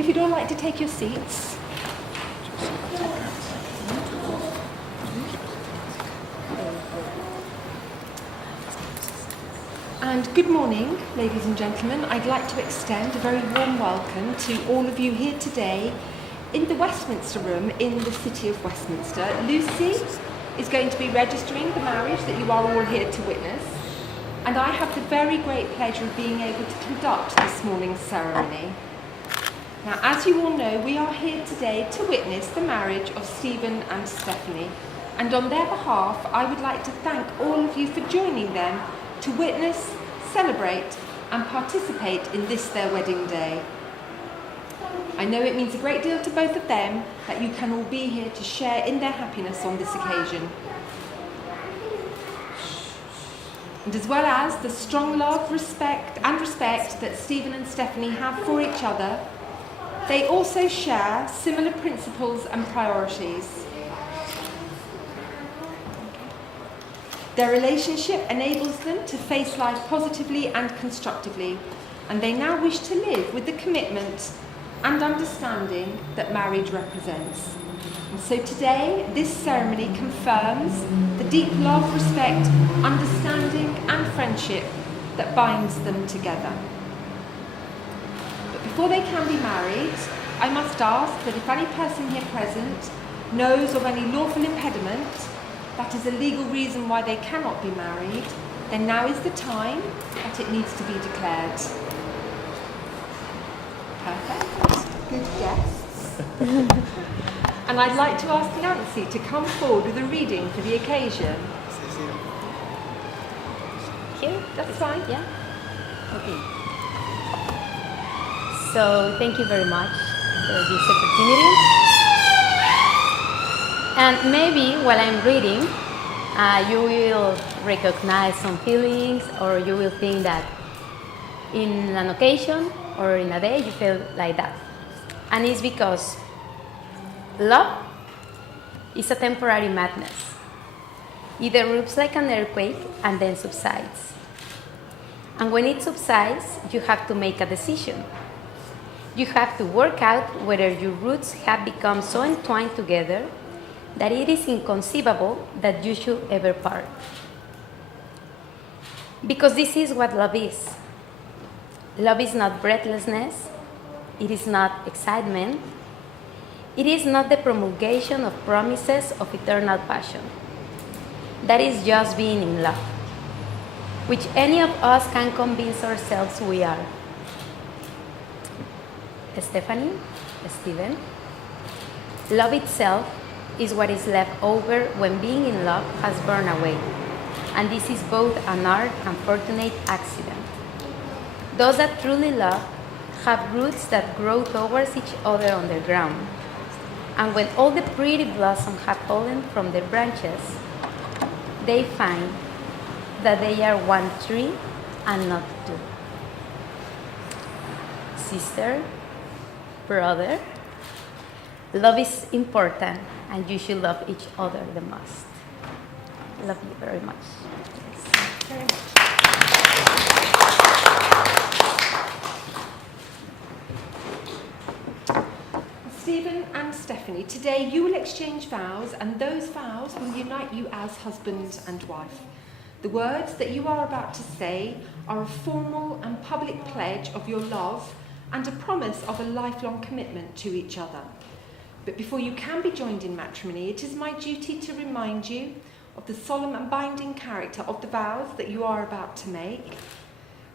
if you'd all like to take your seats. And good morning, ladies and gentlemen. I'd like to extend a very warm welcome to all of you here today in the Westminster Room in the City of Westminster. Lucy is going to be registering the marriage that you are all here to witness, and I have the very great pleasure of being able to conduct this morning's ceremony. Now, as you all know, we are here today to witness the marriage of Stephen and Stephanie, and on their behalf, I would like to thank all of you for joining them to witness, celebrate, and participate in this their wedding day. I know it means a great deal to both of them that you can all be here to share in their happiness on this occasion. And as well as the strong love, respect that Stephen and Stephanie have for each other, they also share similar principles and priorities. Their relationship enables them to face life positively and constructively, and they now wish to live with the commitment and understanding that marriage represents. And so today, this ceremony confirms the deep love, respect, understanding and friendship that binds them together. But before they can be married, I must ask that if any person here present knows of any lawful impediment, that is a legal reason why they cannot be married, then now is the time that it needs to be declared. Perfect. Good guests. And I'd like to ask Nancy to come forward with a reading for the occasion. Here? That's fine. Yeah? Okay. So, thank you very much for this opportunity. And maybe while I'm reading, you will recognize some feelings, or you will think that in an occasion or in a day you feel like that. And it's because love is a temporary madness. It erupts like an earthquake and then subsides. And when it subsides, you have to make a decision. You have to work out whether your roots have become so entwined together that it is inconceivable that you should ever part. Because this is what love is. Love is not breathlessness. It is not excitement. It is not the promulgation of promises of eternal passion. That is just being in love, which any of us can convince ourselves we are. Stephanie, Stephen, love itself is what is left over when being in love has burned away. And this is both an art and fortunate accident. Those that truly love have roots that grow towards each other on the ground. And when all the pretty blossoms have fallen from their branches, they find that they are one tree and not two. Sister, brother, love is important, and you should love each other the most. Love you very much. Very much. Stephen and Stephanie, today you will exchange vows, and those vows will unite you as husband and wife. The words that you are about to say are a formal and public pledge of your love and a promise of a lifelong commitment to each other. But before you can be joined in matrimony, it is my duty to remind you of the solemn and binding character of the vows that you are about to make.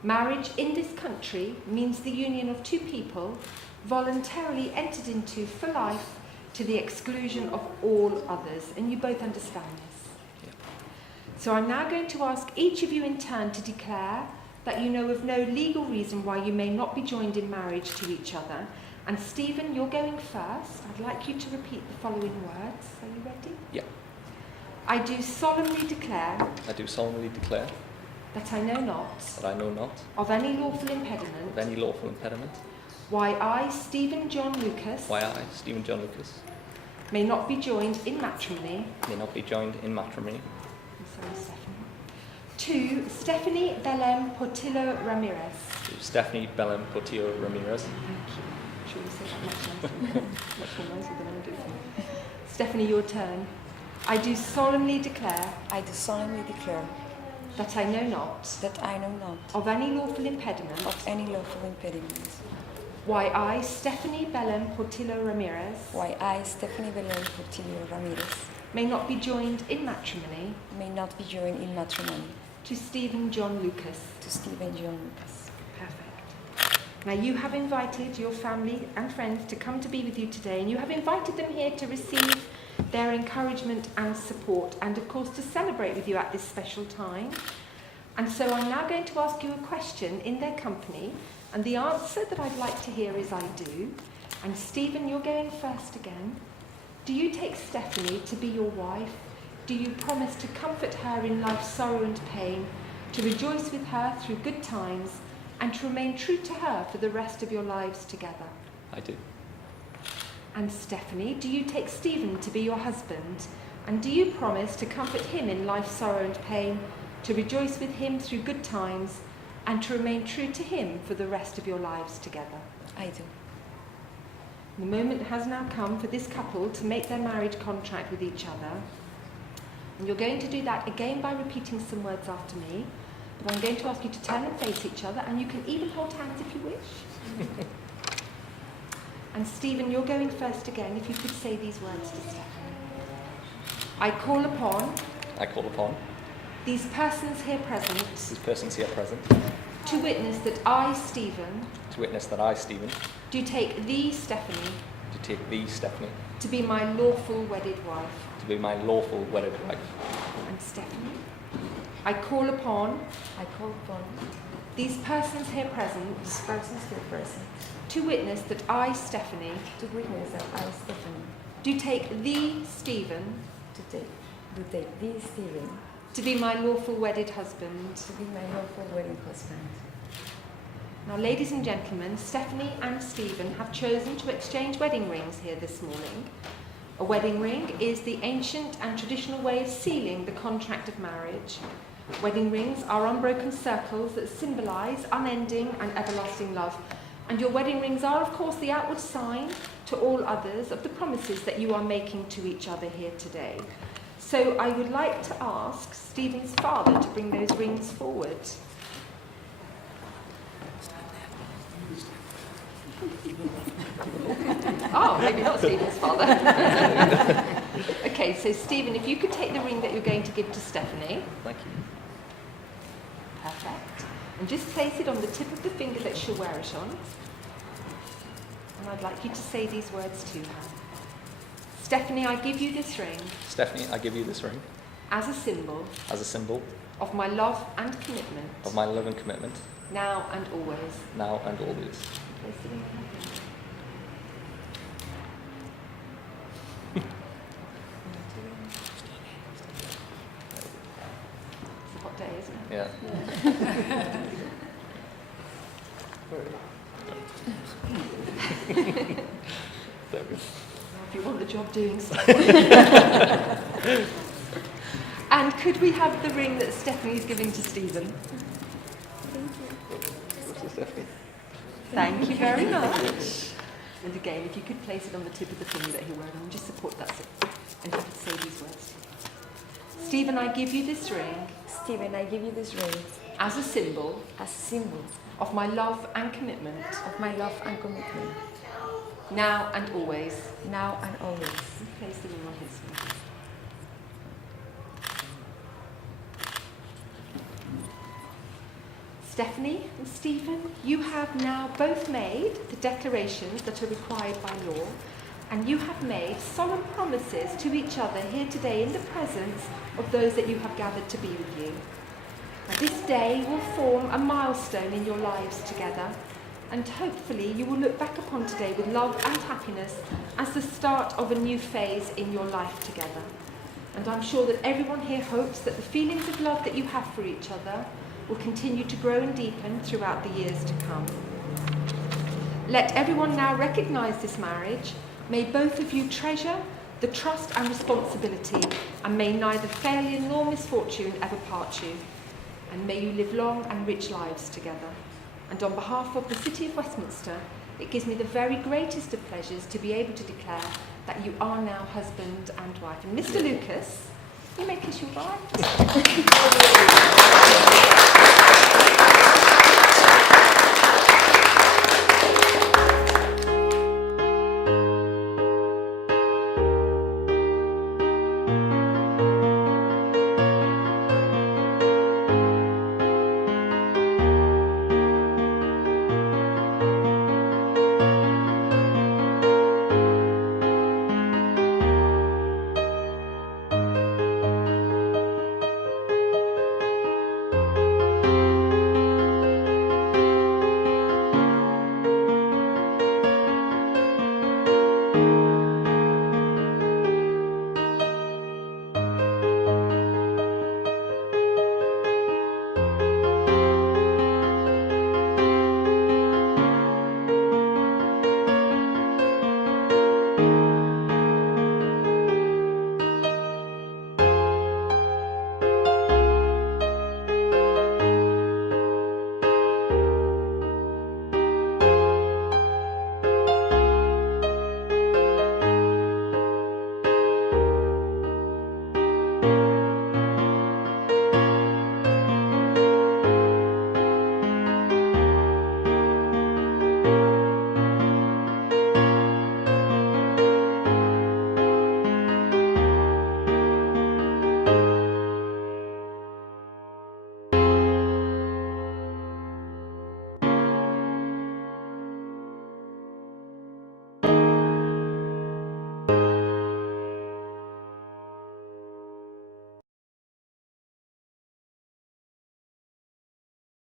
Marriage in this country means the union of two people voluntarily entered into for life to the exclusion of all others. And you both understand this. Yeah. So I'm now going to ask each of you in turn to declare that you know of no legal reason why you may not be joined in marriage to each other. And Stephen, you're going first. I'd like you to repeat the following words. Are you ready? Yeah. I do solemnly declare I do solemnly declare that I know not that I know not of any lawful impediment of any lawful impediment why I, Stephen John Lucas, why I, Stephen John Lucas, may not be joined in matrimony. may not be joined in matrimony. I'm sorry, Stephanie. To Stephanie Belém Portillo Ramirez. To Stephanie Belém Portillo Ramirez. Thank you. Sure you say that much nicer. Much more nicer than I do. Stephanie, your turn. I do solemnly declare I do solemnly declare that I know not that I know not of any lawful impediment of any lawful impediment why I, Stephanie Belen Portillo Ramirez, why I, Stephanie Belén Portillo Ramirez, may not be joined in matrimony may not be joined in matrimony to Stephen John Lucas. to Stephen John Lucas. Perfect. Now you have invited your family and friends to come to be with you today, and you have invited them here to receive their encouragement and support, and of course to celebrate with you at this special time. And so I'm now going to ask you a question in their company, and the answer that I'd like to hear is I do. And Stephen, you're going first again. Do you take Stephanie to be your wife? Do you promise to comfort her in life's sorrow and pain, to rejoice with her through good times, and to remain true to her for the rest of your lives together? I do. And Stephanie, do you take Stephen to be your husband? And do you promise to comfort him in life's sorrow and pain, to rejoice with him through good times, and to remain true to him for the rest of your lives together? I do. The moment has now come for this couple to make their marriage contract with each other. And you're going to do that again by repeating some words after me. But I'm going to ask you to turn and face each other, and you can even hold hands if you wish. And Stephen, you're going first again, if you could say these words to Stephanie. I call upon these persons here present to witness that I, Stephen, do take thee, Stephanie, to be my lawful wedded wife. And Stephanie, I call upon these persons here present to witness that I, Stephanie, do take thee, Stephen, to be my lawful wedded husband. Now, ladies and gentlemen, Stephanie and Stephen have chosen to exchange wedding rings here this morning. A wedding ring is the ancient and traditional way of sealing the contract of marriage. Wedding rings are unbroken circles that symbolise unending and everlasting love. And your wedding rings are, of course, the outward sign to all others of the promises that you are making to each other here today. So I would like to ask Stephen's father to bring those rings forward. Oh, maybe not Stephen's father. Okay, so Stephen, if you could take the ring that you're going to give to Stephanie. Thank you. Perfect. And just place it on the tip of the finger that she'll wear it on. And I'd like you to say these words to her. Stephanie, I give you this ring Stephanie, I give you this ring as a symbol as a symbol of my love and commitment, of my love and commitment, now and always. now and always. Place it in her finger. It's a hot day, isn't it? Yeah. There we go. If you want the job doing so. And could we have the ring that Stephanie's giving to Stephen? Stephanie. Thank you very much. And again, if you could place it on the tip of the finger that he'll wear and just support, that's it. And you could say these words. Stephen, I give you this ring Stephen, I give you this ring as a symbol as a symbol of my love and commitment, of my love and commitment, now and always. now and always. Place the ring on his finger. Stephanie and Stephen, you have now both made the declarations that are required by law, and you have made solemn promises to each other here today in the presence of those that you have gathered to be with you. Now, this day will form a milestone in your lives together, and hopefully you will look back upon today with love and happiness as the start of a new phase in your life together. And I'm sure that everyone here hopes that the feelings of love that you have for each other will continue to grow and deepen throughout the years to come. Let everyone now recognise this marriage. May both of you treasure the trust and responsibility, and may neither failure nor misfortune ever part you. And may you live long and rich lives together. And on behalf of the City of Westminster, it gives me the very greatest of pleasures to be able to declare that you are now husband and wife. And Mr. Lucas, you may kiss your bride.